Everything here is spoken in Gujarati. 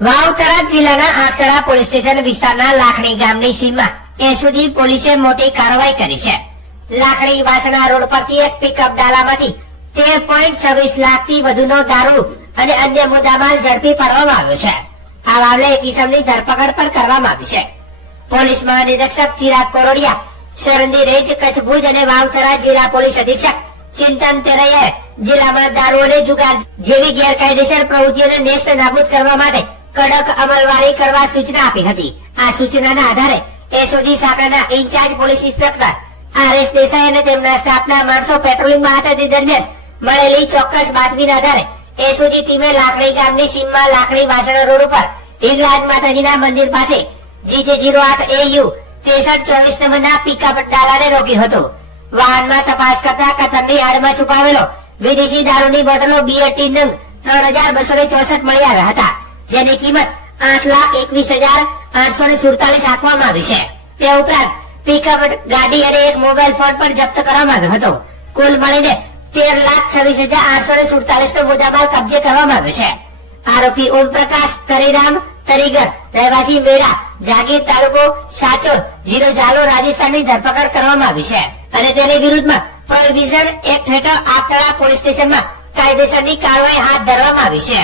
વાવ-થરાદ જિલ્લાના આંકડા પોલીસ સ્ટેશન વિસ્તારના લાખણી ગામની સીમમાં એસઓજી પોલીસે મોટી કાર્યવાહી કરી છે. લાખણી વાસણા રોડ પરથી એક પિકઅપ ડાલામાંથી 13.26 લાખથી વધુનો દારૂ અને અન્ય મુદ્દામાલ ઝડપી પાડવામાં આવ્યો છે. આ મામલે એક ઇસમની ધરપકડ પણ કરવામાં આવી છે. પોલીસ મહાનિરીક્ષક ચિરાગ કોરોડિયા, શરદી રેન્જ કચ્છ ભુજ અને વાવ-થરાદ જિલ્લા પોલીસ અધિક્ષક ચિંતન તેરૈયાએ જિલ્લામાં દારૂ અને જુગાર જેવી ગેરકાયદેસર પ્રવૃત્તિઓને નેસ્ત નાબૂદ કરવા માટે કડક અમલવારી કરવા સૂચના આપી હતી. આ સૂચનાના આધારે એસઓજી શાખાના ઇન્ચાર્જ પોલીસ ઇન્સ્પેક્ટર આર.એસ. દેસાઈ અને તેમના સ્ટાફના માણસો પેટ્રોલિંગમાં હતા તે દરમિયાન મળેલી ચોક્કસ બાતમીના આધારે એસઓજી ટીમે લાખણી ગામની સીમમાં લાખણી વાસણા રોડ ઉપર હિંગલાજ માતાજીના મંદિર પાસે GJ08AU 6324 નંબરના પિકઅપ ડાલાને રોક્યો હતો. વાહનમાં તપાસ કરતા કતરની આડમાં છુપાવેલો વિદેશી દારૂની બોટલો બિયર ટી નંગ 3264 મળી આવ્યા હતા, જેની કિંમત 8,21,847 આપવામાં આવી છે. તે ઉપરાંત પિકઅપ ગાડી અને એક મોબાઈલ ફોન પણ જપ્ત કરવામાં આવ્યો હતો. કુલ મળીને 13,26,847 નો મુદ્દામાલ કબજે કરવામાં આવ્યો છે. આરોપી ઓમપ્રકાશ કરીરામ તરીગર રહેવાસી મેરા જાગીર તાલુકો સાચોર જિલ્લો ઝાલોર રાજસ્થાનની ધરપકડ કરવામાં આવી છે અને તેની વિરુદ્ધમાં પ્રોહિબિશન એક્ટ હેઠળ આંકડા પોલીસ સ્ટેશનમાં કાયદેસરની કાર્યવાહી હાથ ધરવામાં આવી છે.